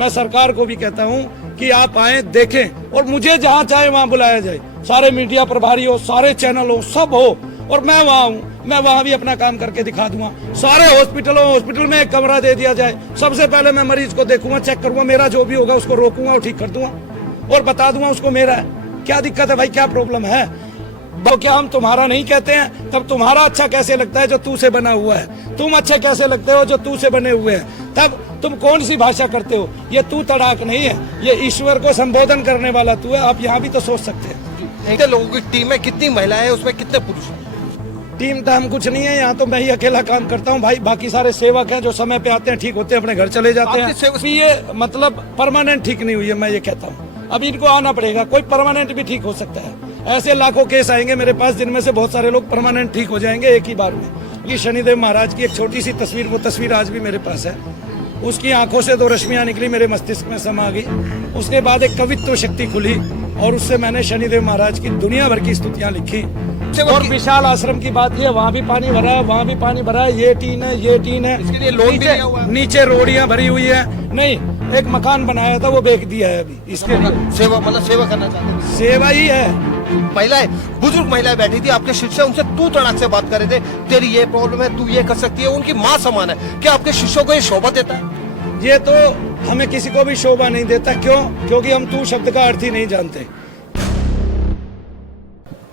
मैं सरकार को भी कहता हूँ कि आप आए देखें और मुझे जहाँ चाहे वहाँ बुलाया जाए, सारे मीडिया प्रभारी हो, सारे चैनल हो, सब हो, और मैं वहाँ हूँ, मैं वहाँ भी अपना काम करके दिखा दूंगा। सारे हॉस्पिटल में एक कमरा दे दिया जाए, सबसे पहले मैं मरीज को देखूंगा, चेक करूंगा, मेरा जो भी होगा उसको रोकूंगा और ठीक कर दूंगा और बता दूंगा उसको मेरा है। क्या दिक्कत है भाई, क्या प्रॉब्लम है? तो क्या हम तुम्हारा नहीं कहते हैं? तब तुम्हारा अच्छा कैसे लगता है जो तू से बना हुआ है? तुम अच्छे कैसे लगते हो जो तू से बने हुए हैं? तब तुम कौन सी भाषा करते हो? ये तू तड़ाक नहीं है, ये ईश्वर को संबोधन करने वाला तू है। आप यहाँ भी तो सोच सकते हैं। कितने लोगों की टीम है, कितनी महिलाएं हैं, उसमें कितने पुरुष हैं? टीम तो हम कुछ नहीं है, यहाँ तो मैं ही अकेला काम करता हूँ भाई। बाकी सारे सेवक हैं जो समय पे आते हैं, ठीक होते हैं, अपने घर चले जाते हैं। ये मतलब परमानेंट ठीक नहीं हुई है, मैं ये कहता हूँ। अब इनको आना पड़ेगा, कोई परमानेंट भी ठीक हो सकता है। ऐसे लाखों केस आएंगे मेरे पास, जिनमें से बहुत सारे लोग परमानेंट ठीक हो जाएंगे एक ही बार में। ये शनिदेव महाराज की एक छोटी सी तस्वीर, वो तस्वीर आज भी मेरे पास है। उसकी आंखों से 2 रश्मियां निकली, मेरे मस्तिष्क में समा गई। उसके बाद एक कवित्व शक्ति खुली और उससे मैंने शनिदेव महाराज की दुनिया भर की स्तुतियां लिखी। और विशाल आश्रम की बात है, वहाँ भी पानी भरा है, वहाँ भी पानी भरा है, ये टीन है, ये टीन है। इसके लिए लोन भी लिया हुआ है? नीचे रोडियां भरी हुई है। नहीं, एक मकान बनाया था वो बेच दिया है अभी। इसके लिए सेवा, मतलब सेवा करना चाहते हैं? सेवा ही है। महिलाएं, बुजुर्ग महिलाएं बैठी थी आपके शिष्य, उनसे तू तड़ाक से बात कर रहे थे, तेरी ये प्रॉब्लम है, तू ये कर सकती है, उनकी माँ समान है। क्या आपके शिष्यों को ये शोभा देता है? ये तो हमें किसी को भी शोभा नहीं देता। क्यों? क्योंकि हम तू शब्द का अर्थ ही नहीं जानते।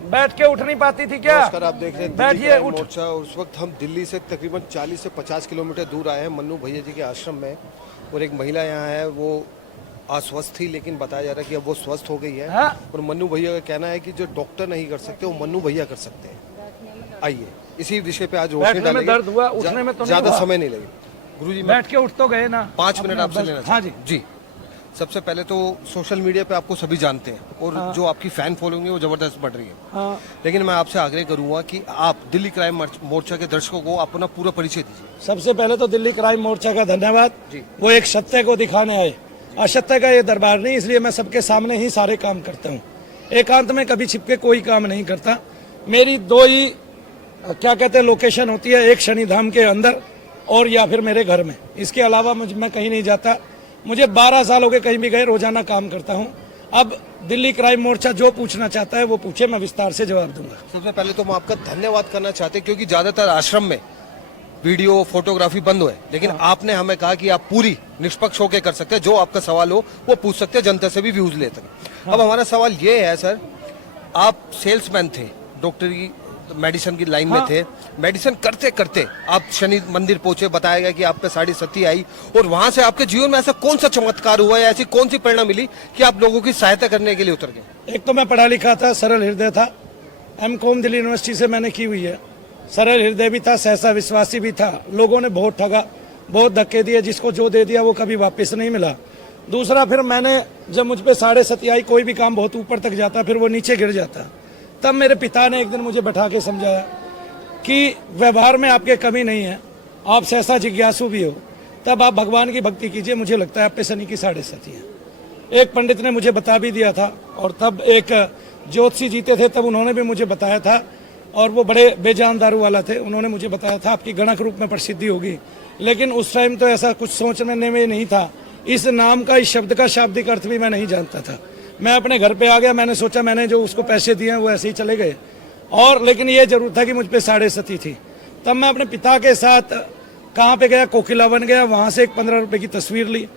बैठ के उठ नहीं पाती थी क्या? नमस्कार, आप देख रहे हैं दिल्ली बैठिए, क्राइम उठ। मोर्चा। और उस वक्त हम दिल्ली से तकरीबन 40 से 50 किलोमीटर दूर आए हैं मन्नू भैया जी के आश्रम में। और एक महिला यहाँ है, वो अस्वस्थ थी, लेकिन बताया जा रहा है कि अब वो स्वस्थ हो गई है। हाँ? और मन्नू भैया का कहना है कि जो डॉक्टर नहीं कर सकते वो मन्नू भैया कर सकते हैं। आइए इसी विषय पे आज रोशनी बैठने में दर्द हुआ, उठने में तो नहीं ज्यादा हुआ? समय नहीं लगे। गुरुजी, मैं बैठ के उठ तो गए ना। 5 मिनट आपसे लेना हाँ जी। जी। सबसे पहले तो सोशल मीडिया पे आपको सभी जानते हैं और जो आपकी फैन फॉलोइंग है वो जबरदस्त बढ़ रही है। हाँ। लेकिन मैं आपसे आग्रह करूंगा कि आप दिल्ली क्राइम मोर्चा के दर्शकों को अपना पूरा परिचय दीजिए। सबसे पहले तो दिल्ली क्राइम मोर्चा का धन्यवाद जी। वो एक सत्य को दिखाने आए। असत्य का ये दरबार नहीं, इसलिए मैं सबके सामने ही सारे काम करता हूँ। एकांत में कभी छिपके कोई काम नहीं करता। मेरी 2 ही क्या कहते हैं लोकेशन होती है, एक शनिधाम के अंदर और या फिर मेरे घर में। इसके अलावा मैं कहीं नहीं जाता। मुझे 12 साल हो गए कहीं भी गए, रोजाना काम करता हूँ। अब दिल्ली क्राइम मोर्चा जो पूछना चाहता है वो पूछे, मैं विस्तार से जवाब दूंगा। सबसे पहले तो हम आपका धन्यवाद करना चाहते हैं क्योंकि ज्यादातर आश्रम में वीडियो फोटोग्राफी बंद हुए, लेकिन आपने हमें कहा कि आप पूरी निष्पक्ष होकर कर सकते हैं, जो आपका सवाल हो वो पूछ सकते हैं, जनता से भी व्यूज ले सकते। अब हमारा सवाल ये है सर, आप सेल्समैन थे, डॉक्टरी मेडिसिन की लाइन में थे, मेडिसिन करते करते आप शनि मंदिर पहुंचे, बताया गया कि आप पे साड़ी सती आई और वहां से आपके जीवन में ऐसा कौन सा चमत्कार हुआ या ऐसी कौन सी प्रेरणा मिली कि आप लोगों की सहायता करने के लिए उतर गए? एक तो मैं पढ़ा लिखा था, सरल हृदय था। M.Com दिल्ली यूनिवर्सिटी से मैंने की हुई है। सरल हृदय भी था, सहसा विश्वासी भी था। लोगों ने बहुत ठगा, बहुत धक्के दिए, जिसको जो दे दिया वो कभी वापस नहीं मिला। दूसरा, फिर मैंने जब मुझ पे साढ़े सती आई, कोई भी काम बहुत ऊपर तक जाता फिर वो नीचे गिर जाता। तब मेरे पिता ने एक दिन मुझे बैठा के समझाया कि व्यवहार में आपके कमी नहीं है, आप सहसा जिज्ञासु भी हो, तब आप भगवान की भक्ति कीजिए। मुझे लगता है आप पे शनि की साढ़े सती है। एक पंडित ने मुझे बता भी दिया था और तब एक ज्योतिषी जीते थे, तब उन्होंने भी मुझे बताया था और वो बड़े बेजान दारू वाला थे। उन्होंने मुझे बताया था आपकी गणक रूप में प्रसिद्धि होगी, लेकिन उस टाइम तो ऐसा कुछ सोचने में नहीं था। इस नाम का, इस शब्द का शाब्दिक अर्थ भी मैं नहीं जानता था। मैं अपने घर पे आ गया, मैंने सोचा मैंने जो उसको पैसे दिए हैं वो ऐसे ही चले गए। और लेकिन ये जरूर था कि मुझ पे साढ़े सती थी। तब मैं अपने पिता के साथ कहाँ पे गया, कोकिला बन गया, वहाँ से एक 15 रुपए की तस्वीर ली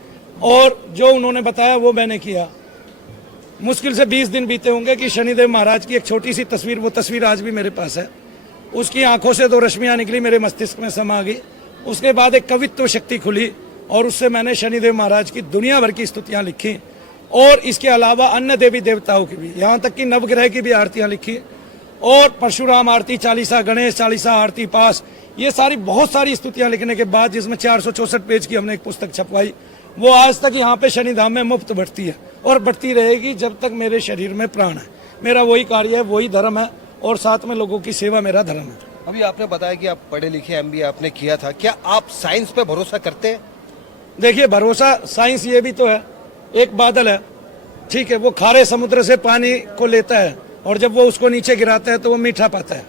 और जो उन्होंने बताया वो मैंने किया। मुश्किल से 20 दिन बीते होंगे कि शनिदेव महाराज की एक छोटी सी तस्वीर, वो तस्वीर आज भी मेरे पास है। उसकी आंखों से 2 रश्मियां निकली, मेरे मस्तिष्क में समा गई। उसके बाद एक कवित्व शक्ति खुली और उससे मैंने शनिदेव महाराज की दुनिया भर की स्तुतियां लिखी और इसके अलावा अन्य देवी देवताओं की भी, यहाँ तक कि नवग्रह की भी आरतियां लिखी और परशुराम आरती, चालीसा, गणेश चालीसा, आरती पास, ये सारी बहुत सारी स्तुतियां लिखने के बाद जिसमें 464 पेज की हमने एक पुस्तक छपवाई, वो आज तक यहाँ पे शनिधाम में मुफ्त बढ़ती है और बढ़ती रहेगी जब तक मेरे शरीर में प्राण है। मेरा वही कार्य है, वही धर्म है और साथ में लोगों की सेवा मेरा धर्म है। अभी आपने बताया कि आप पढ़े लिखे, MBA आपने किया था, क्या आप साइंस पे भरोसा करते हैं? देखिए, भरोसा, साइंस ये भी तो है, एक बादल है, ठीक है, वो खारे समुद्र से पानी को लेता है और जब वो उसको नीचे गिराता है तो वो मीठा पाता है,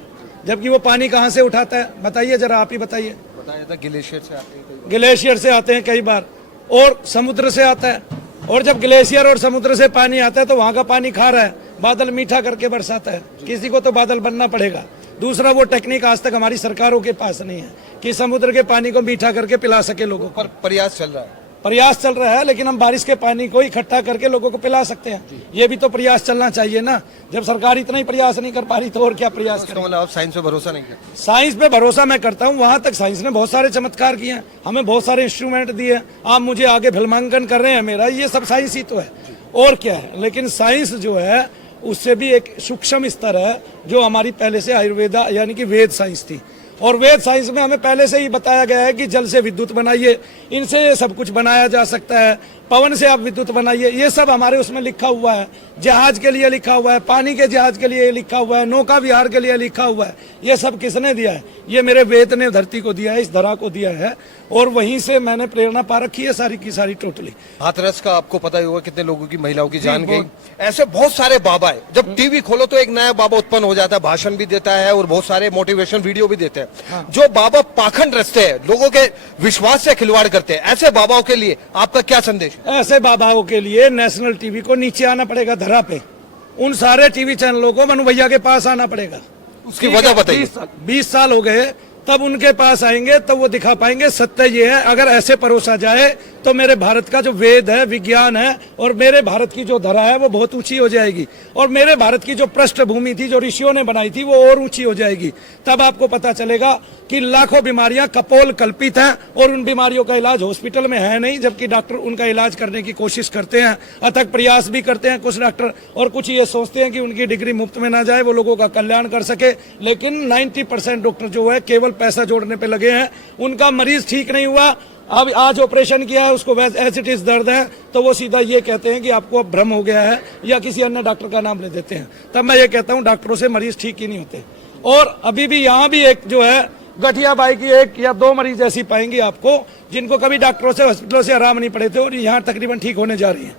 जबकि वो पानी कहाँ से उठाता है बताइए जरा, आप ही बताइए। बताया था ग्लेशियर से आते हैं, ग्लेशियर से आते हैं कई बार। और समुद्र से आता है, और जब ग्लेशियर और समुद्र से पानी आता है तो वहां का पानी खारा है, बादल मीठा करके बरसाता है। किसी को तो बादल बनना पड़ेगा। दूसरा, वो टेक्निक आज तक हमारी सरकारों के पास नहीं है कि समुद्र के पानी को मीठा करके पिला सके लोगों को। पर प्रयास चल रहा है। प्रयास चल रहा है, लेकिन हम बारिश के पानी को इकट्ठा करके लोगों को पिला सकते हैं। ये भी तो प्रयास चलना चाहिए ना। जब सरकार इतना ही प्रयास नहीं कर पा रही तो और क्या प्रयास इसका करें। मतलब आप साइंस पे भरोसा नहीं करते। साइंस पे भरोसा मैं करता हूँ। वहां तक साइंस ने बहुत सारे चमत्कार किए हैं, हमें बहुत सारे इंस्ट्रूमेंट दिए हैं। आप मुझे आगे फिल्मांकन कर रहे हैं मेरा, ये सब साइंस ही तो है और क्या है। लेकिन साइंस जो है उससे भी एक सूक्ष्म स्तर है, जो हमारी पहले से आयुर्वेदा यानी कि वेद साइंस थी। और वेद साइंस में हमें पहले से ही बताया गया है कि जल से विद्युत बनाइए, इनसे ये सब कुछ बनाया जा सकता है, पवन से आप विद्युत बनाइए, ये सब हमारे उसमें लिखा हुआ है। जहाज के लिए लिखा हुआ है, पानी के जहाज के लिए लिखा हुआ है, नौका विहार के लिए लिखा हुआ है। ये सब किसने दिया है? ये मेरे वेद ने धरती को दिया है, इस धरा को दिया है, और वहीं से मैंने प्रेरणा पा रखी है सारी की सारी टोटली। हाथरस का आपको पता ही होगा कितने लोगों की, महिलाओं की जान गई। ऐसे बहुत सारे बाबा है, जब टीवी खोलो तो एक नया बाबा उत्पन्न हो जाता है, भाषण भी देता है और बहुत सारे मोटिवेशन वीडियो भी देते हैं। जो बाबा पाखंड रचते हैं, लोगों के विश्वास से खिलवाड़ करते हैं, ऐसे बाबाओं के लिए आपका क्या संदेश है? ऐसे बाबाओं के लिए नेशनल टीवी को नीचे आना पड़ेगा, धरा पे। उन सारे टीवी चैनलों को मनु भैया के पास आना पड़ेगा। उसकी वजह बताइए। 20 साल हो गए, तब उनके पास आएंगे तो वो दिखा पाएंगे। सत्य ये है, अगर ऐसे परोसा जाए तो मेरे भारत का जो वेद है, विज्ञान है, और मेरे भारत की जो धरा है वो बहुत ऊंची हो जाएगी। और मेरे भारत की जो पृष्ठभूमि थी, जो ऋषियों ने बनाई थी, वो और ऊंची हो जाएगी। तब आपको पता चलेगा कि लाखों बीमारियां कपोल कल्पित हैं और उन बीमारियों का इलाज हॉस्पिटल में है नहीं, जबकि डॉक्टर उनका इलाज करने की कोशिश करते हैं, अथक प्रयास भी करते हैं कुछ डॉक्टर, और कुछ ये सोचते हैं कि उनकी डिग्री मुफ्त में ना जाए, वो लोगों का कल्याण कर सके। लेकिन 90% डॉक्टर जो है केवल पैसा जोड़ने पे लगे हैं। उनका मरीज ठीक नहीं हुआ, अब आज ऑपरेशन किया है, उसको एसिडिटी दर्द है, तो वो सीधा ये कहते हैं कि आपको अब भ्रम हो गया है, या किसी अन्य डॉक्टर का नाम ले देते हैं। तब मैं ये कहता हूँ डॉक्टरों से मरीज ठीक ही नहीं होते। और अभी भी यहाँ भी एक जो है गठिया बाई की 1 या 2 मरीज ऐसी पाएंगे आपको, जिनको कभी डॉक्टरों से हॉस्पिटलों से आराम नहीं पड़े थे, और यहाँ तकरीबन ठीक होने जा रही है।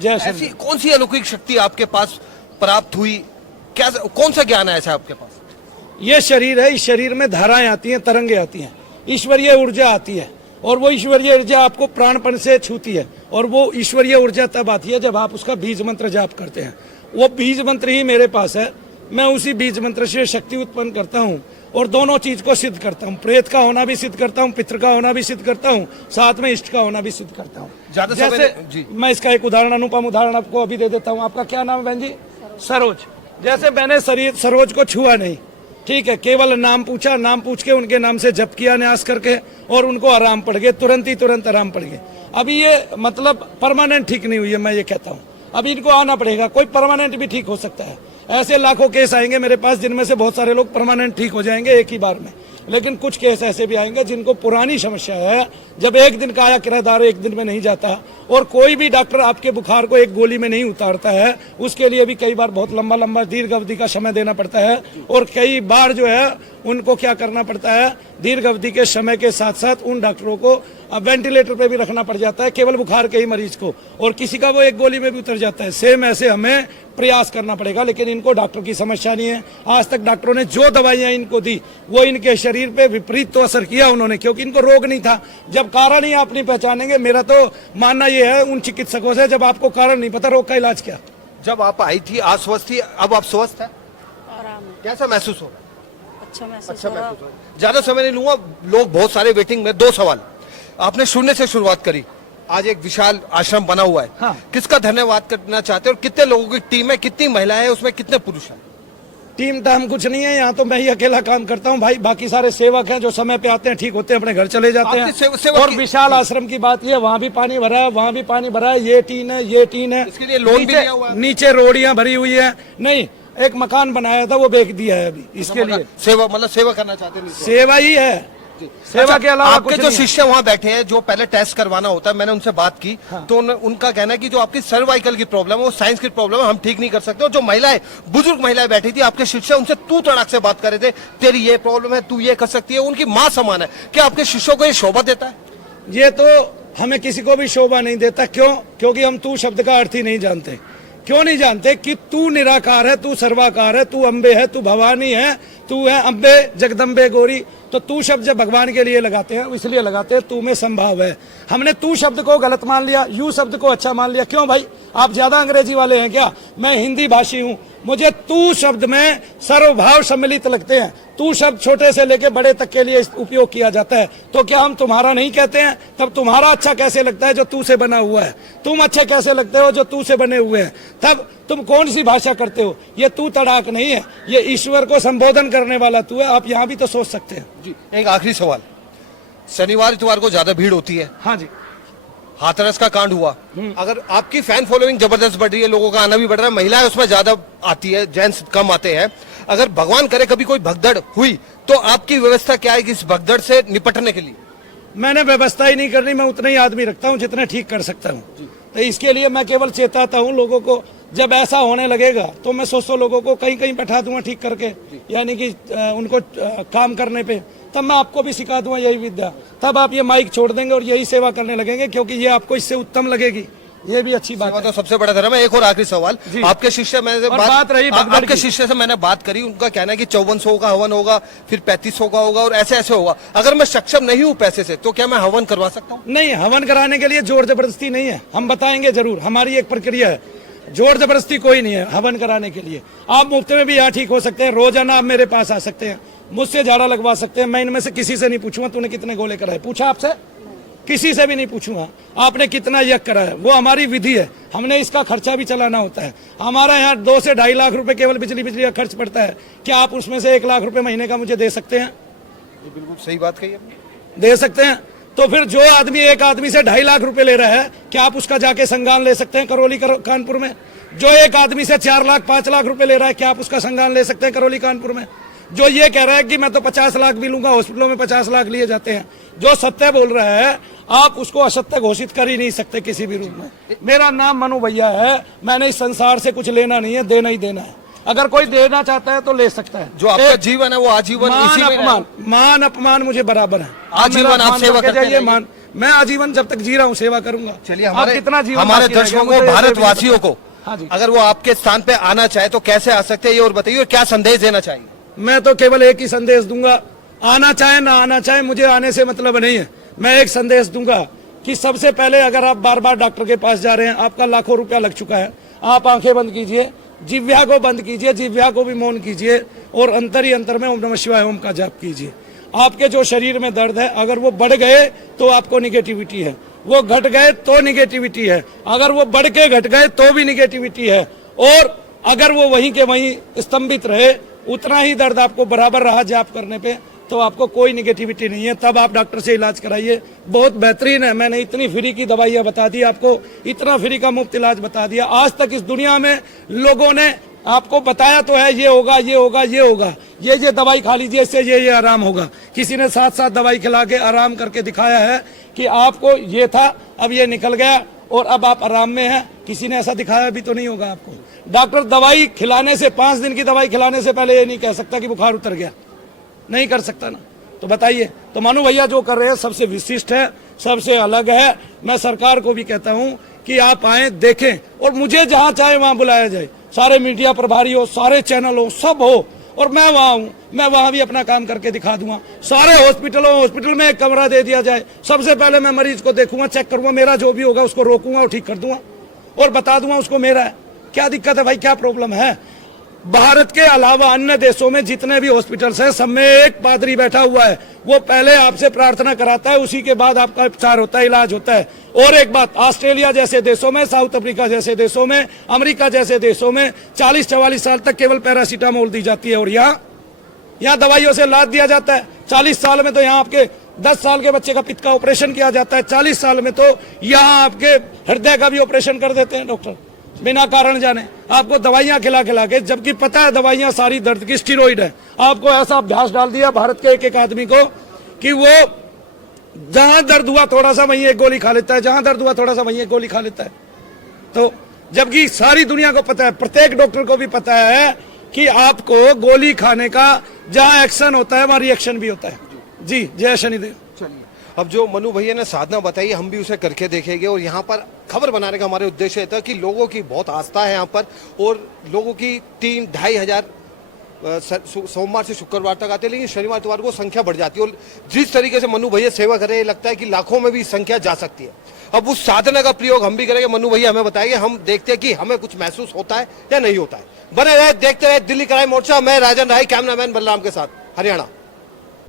जय श्री ऐसी कौन सी अलौकिक शक्ति आपके पास प्राप्त हुई? क्या, कौन सा ज्ञान है ऐसा आपके पास? ये शरीर है, इस शरीर में धाराएं आती हैं, तरंगे आती हैं, ईश्वरीय ऊर्जा आती है, और वो ईश्वरीय ऊर्जा आपको प्राणपण से छूती है। और वो ईश्वरीय ऊर्जा तब आती है जब आप उसका बीज मंत्र जाप करते हैं। वो बीज मंत्र ही मेरे पास है, मैं उसी बीज मंत्र से शक्ति उत्पन्न करता हूँ, और दोनों चीज को सिद्ध करता हूँ। प्रेत का होना भी सिद्ध करता हूँ, पितृ का होना भी सिद्ध करता हूँ, साथ में इष्ट का होना भी सिद्ध करता हूँ। जैसे मैं इसका एक उदाहरण, अनुपम उदाहरण आपको अभी दे देता हूँ। आपका क्या नाम है बहन जी? सरोज। जैसे मैंने सरोज को छुआ नहीं, ठीक है, केवल नाम पूछा, नाम पूछ के उनके नाम से जप किया न्यास करके, और उनको आराम पड़ गए, तुरंत आराम पड़ गए। अभी ये मतलब परमानेंट ठीक नहीं हुई है, मैं ये कहता हूँ। अभी इनको आना पड़ेगा, कोई परमानेंट भी ठीक हो सकता है। ऐसे लाखों केस आएंगे मेरे पास, जिनमें से बहुत सारे लोग परमानेंट ठीक हो जाएंगे एक ही बार में, लेकिन कुछ केस ऐसे भी आएंगे जिनको पुरानी समस्या है। जब एक दिन का आया किराएदार एक दिन में नहीं जाता, और कोई भी डॉक्टर आपके बुखार को एक गोली में नहीं उतारता है, उसके लिए भी कई बार बहुत लंबा दीर्घ अवधि का समय देना पड़ता है। और कई बार जो है उनको क्या करना पड़ता है, दीर्घ अवधि के समय के साथ साथ उन डॉक्टरों को वेंटिलेटर पे भी रखना पड़ जाता है, केवल बुखार के ही मरीज को, और किसी का वो एक गोली में भी उतर जाता है। सेम ऐसे हमें प्रयास करना पड़ेगा, लेकिन इनको डॉक्टर की समस्या नहीं है। आज तक डॉक्टरों ने जो दवाइयां इनको दी वो इनके शरीर पे विपरीत तो असर किया उन्होंने, क्योंकि इनको रोग नहीं था। जब कारण ही आप नहीं पहचानेंगे, मेरा तो मानना ये है उन चिकित्सकों से, जब आपको कारण नहीं पता रोग का इलाज क्या। जब आप आई थी अस्वस्थ थी, अब आप स्वस्थ है, आराम है। कैसा महसूस हो रहा है? अच्छा महसूस अच्छा हो रहा महसूस हो रहा है। ज्यादा समय नहीं लूंगा, लोग बहुत सारे वेटिंग में। 2 सवाल। आपने शून्य से शुरुआत करी, आज एक विशाल आश्रम बना हुआ है, हाँ। किसका धन्यवाद करना चाहते हैं, और कितने लोगों की टीम है, कितनी महिलाएं हैं, उसमें कितने पुरुष हैं? टीम टाम कुछ नहीं है, यहाँ तो मैं ही अकेला काम करता हूँ भाई। बाकी सारे सेवक हैं जो समय पे आते हैं, ठीक होते हैं, अपने घर चले जाते आपके हैं। सेवक और की- विशाल आश्रम की बात ये, वहाँ भी पानी भरा है, वहाँ भी पानी भरा है, ये टीन है, ये टीन है। इसके लिए लोन भी नीचे- लिया हुआ है? नीचे रोडियां भरी हुई है। नहीं, एक मकान बनाया था, वो बेच दिया है अभी इसके लिए। सेवा, मतलब सेवा करना चाहते हैं? सेवा ही है, सेवा के अलावा आपके कुछ जो नहीं है। शिष्य वहाँ बैठे हैं, जो पहले टेस्ट करवाना होता है, मैंने उनसे बात की, तो उनका कहना है कि जो आपकी सर्वाइकल की प्रॉब्लम है वो साइंस की प्रॉब्लम है, हम ठीक नहीं कर सकते। और जो महिलाएं, बुजुर्ग महिलाएं बैठी थी, आपके शिष्य उनसे तू तड़ाक से बात कर रहे थे, तेरी ये प्रॉब्लम है, तू ये कर सकती है, उनकी माँ समान है। क्या आपके शिष्यों को ये शोभा देता है? ये तो हमें किसी को भी शोभा नहीं देता। क्यों? क्योंकि हम तू शब्द का अर्थ ही नहीं जानते। क्यों नहीं जानते कि तू निराकार है, तू सर्वाकार है, तू अम्बे है, तू भवानी है, तू है अम्बे जगदम्बे गौरी। तो तू शब्द जब भगवान के लिए लगाते हैं इसलिए लगाते हैं तू में संभाव है। हमने तू शब्द को गलत मान लिया, यू शब्द को अच्छा मान लिया। क्यों भाई, आप ज्यादा अंग्रेजी वाले हैं क्या? मैं हिंदी भाषी हूं, मुझे तू शब्द में सर्वभाव सम्मिलित लगते हैं। तू शब्द छोटे से लेके बड़े तक के लिए उपयोग किया जाता है। तो क्या हम तुम्हारा नहीं कहते हैं? तब तुम्हारा अच्छा कैसे लगता है जो तू से बना हुआ है? तुम अच्छे कैसे लगते हो जो तू से बने हुए हैं? तब तुम कौन सी भाषा करते हो? ये तू तड़ाक नहीं है, ये ईश्वर को संबोधन करने वाला तू है। आप यहाँ भी तो सोच सकते हैं। जी एक आखिरी सवाल, शनिवार इतवार को ज्यादा भीड़ होती है, हाँ जी, हाथरस का कांड हुआ, अगर आपकी फैन फॉलोइंग जबरदस्त बढ़ रही है, लोगों का आना भी बढ़ रहा है, महिलाएं उसमें ज्यादा आती है, जेंट्स कम आते हैं, अगर भगवान करे कभी कोई भगदड़ हुई तो आपकी व्यवस्था क्या है कि इस भगदड़ से निपटने के लिए? मैंने व्यवस्था ही नहीं करनी, मैं उतने ही आदमी रखता हूँ जितने ठीक कर सकता हूँ। तो इसके लिए मैं केवल चेताता हूँ लोगों को। जब ऐसा होने लगेगा तो मैं 100 लोगों को कहीं कहीं बैठा दूंगा ठीक करके, यानी कि उनको काम करने पे। तब मैं आपको भी सिखा दूंगा यही विद्या। तब आप ये माइक छोड़ देंगे और यही सेवा करने लगेंगे, क्योंकि ये आपको इससे उत्तम लगेगी। ये भी अच्छी बात है। तो सबसे बड़ा धर्म है। एक और आखिरी सवाल, आपके शिष्य मैंने बात रही भगदड़ आपके की। शिष्य से मैंने बात करी, उनका कहना है कि 5400 का हवन होगा, फिर 3500 का होगा और ऐसे ऐसे होगा। अगर मैं सक्षम नहीं हूँ पैसे से तो क्या मैं हवन करवा सकता हूँ? नहीं, हवन कराने के लिए जोर जबरदस्ती नहीं है, हम बताएंगे जरूर। हमारी एक प्रक्रिया है, जोर जबरदस्ती कोई नहीं है हवन कराने के लिए। आप मुफ्त में भी यहाँ ठीक हो सकते हैं, रोजाना आप मेरे पास आ सकते हैं, मुझसे झाड़ा लगवा सकते हैं। मैं इनमें से किसी से नहीं पूछूंगा तूने कितने गोले कराए, पूछा आपसे? किसी से भी नहीं पूछूंगा आपने कितना यज्ञ करा है। वो हमारी विधि है, हमने इसका खर्चा भी चलाना होता है। हमारा यहाँ 2 से 2.5 लाख रुपए केवल बिजली का खर्च पड़ता है। क्या आप उसमें से 1 लाख रुपए महीने का मुझे दे सकते हैं? बिल्कुल सही बात कही आपने। दे सकते हैं। तो फिर जो आदमी एक आदमी से 2.5 लाख रुपए ले रहा है, क्या आप उसका जाके संज्ञान ले सकते हैं करौली कानपुर में? जो एक आदमी से 4 लाख 5 लाख रुपए ले रहा है, क्या आप उसका संज्ञान ले सकते हैं करौली कानपुर में? जो ये कह रहा है कि मैं तो 50 लाख भी लूंगा, हॉस्पिटलों में 50 लाख लिए जाते हैं, जो सत्य बोल रहा है आप उसको असत्य घोषित कर ही नहीं सकते किसी भी रूप में। मेरा नाम मनु भैया है, मैंने इस संसार से कुछ लेना नहीं है, देना ही देना है। अगर कोई देना चाहता है तो ले सकता है। जो आपका जीवन है वो आजीवन इसी में मान अपमान मुझे बराबर है। आजीवन आप सेवा करते हैं। मैं आजीवन जब तक जी रहा हूँ सेवा करूंगा। चलिए आप कितना जीवन हमारे बाकी रह गया, दर्शकों मुझे को, ये भारतवासियों को, हाँ जी, अगर वो आपके स्थान पे आना चाहे तो कैसे आ सकते हैं ये और बताइए, और क्या संदेश देना चाहिए? मैं तो केवल एक ही संदेश दूंगा, आना चाहे ना आना चाहे मुझे आने से मतलब नहीं है। मैं एक संदेश दूंगा कि सबसे पहले अगर आप बार बार डॉक्टर के पास जा रहे हैं, आपका लाखों रुपया लग चुका है, आप आंखें बंद कीजिए, जिह्वा को बंद कीजिए, जिह्वा को भी मौन कीजिए और अंतर ही अंतर में ओम नमः शिवाय ओम का जाप कीजिए। आपके जो शरीर में दर्द है अगर वो बढ़ गए तो आपको निगेटिविटी है, वो घट गए तो निगेटिविटी है, अगर वो बढ़ के घट गए तो भी निगेटिविटी है, और अगर वो वहीं के वहीं स्तंभित रहे, उतना ही दर्द आपको बराबर रहा जाप करने पे, तो आपको कोई निगेटिविटी नहीं है। तब आप डॉक्टर से इलाज कराइए, बहुत बेहतरीन है। मैंने इतनी फ्री की दवाइयाँ बता दी आपको, इतना फ्री का मुफ्त इलाज बता दिया। आज तक इस दुनिया में लोगों ने आपको बताया तो है ये होगा ये होगा ये होगा, ये दवाई खा लीजिए इससे ये आराम होगा। किसी ने 7 दवाई खिला के आराम करके दिखाया है कि आपको ये था अब ये निकल गया और अब आप आराम में हैं। किसी ने ऐसा दिखाया भी तो नहीं होगा आपको। डॉक्टर दवाई खिलाने से 5 दिन की दवाई खिलाने से पहले ये नहीं कह सकता कि बुखार उतर गया, नहीं कर सकता ना। तो बताइए, तो मनु भैया जो कर रहे हैं सबसे विशिष्ट है, सबसे अलग है। मैं सरकार को भी कहता हूं कि आप आए देखें और मुझे जहां चाहे वहां बुलाया जाए, सारे मीडिया प्रभारी हो, सारे चैनल हो, सब हो, और मैं वहां हूं, मैं वहां भी अपना काम करके दिखा दूंगा। सारे हॉस्पिटल में एक कमरा दे दिया जाए, सबसे पहले मैं मरीज को देखूंगा, चेक करूंगा, मेरा जो भी होगा उसको रोकूंगा और ठीक कर दूंगा और बता दूंगा उसको मेरा है। क्या दिक्कत है भाई, क्या प्रॉब्लम है? भारत के अलावा अन्य देशों में जितने भी हॉस्पिटल्स हैं सब में एक पादरी बैठा हुआ है, वो पहले आपसे प्रार्थना कराता है, उसी के बाद आपका उपचार होता है, इलाज होता है। और एक बात, ऑस्ट्रेलिया जैसे देशों में, साउथ अफ्रीका जैसे देशों में, अमेरिका जैसे देशों में 40-44 साल तक केवल पैरासीटामोल दी जाती है और यहाँ दवाइयों से लाद दिया जाता है। 40 साल में तो यहाँ आपके 10 साल के बच्चे का पित्त का ऑपरेशन किया जाता है, 40 साल में तो यहाँ आपके हृदय का भी ऑपरेशन कर देते हैं डॉक्टर बिना कारण जाने, आपको दवाइयां खिला के, जबकि पता है दवाइयां सारी दर्द की स्टीरॉइड है। आपको ऐसा अभ्यास डाल दिया भारत के एक आदमी को कि वो जहां दर्द हुआ थोड़ा सा वहीं एक गोली खा लेता है, जहां दर्द हुआ थोड़ा सा वहीं एक गोली खा लेता है। तो जबकि सारी दुनिया को पता है, प्रत्येक डॉक्टर को भी पता है कि आपको गोली खाने का जहां एक्शन होता है वहां रिएक्शन भी होता है। जी, जय शनिदेव। चलिए, अब जो मनु भैया ने साधना बताई हम भी उसे करके देखेंगे और यहाँ पर खबर बनाने का हमारे उद्देश्य था कि लोगों की बहुत आस्था है यहाँ पर और लोगों की 3-2.5 हजार सोमवार से शुक्रवार तक आते हैं, लेकिन शनिवार इतवार को संख्या बढ़ जाती है और जिस तरीके से मनु भैया सेवा कर रहे हैं लगता है कि लाखों में भी संख्या जा सकती है। अब उस साधना का प्रयोग हम भी करेंगे। मनु भैया हमें बताइए, हम देखते हैं कि हमें कुछ महसूस होता है या नहीं होता है। बने रहे, देखते रहे दिल्ली क्राइम मोर्चा। मैं राजन राय, कैमरामैन बलराम के साथ, हरियाणा।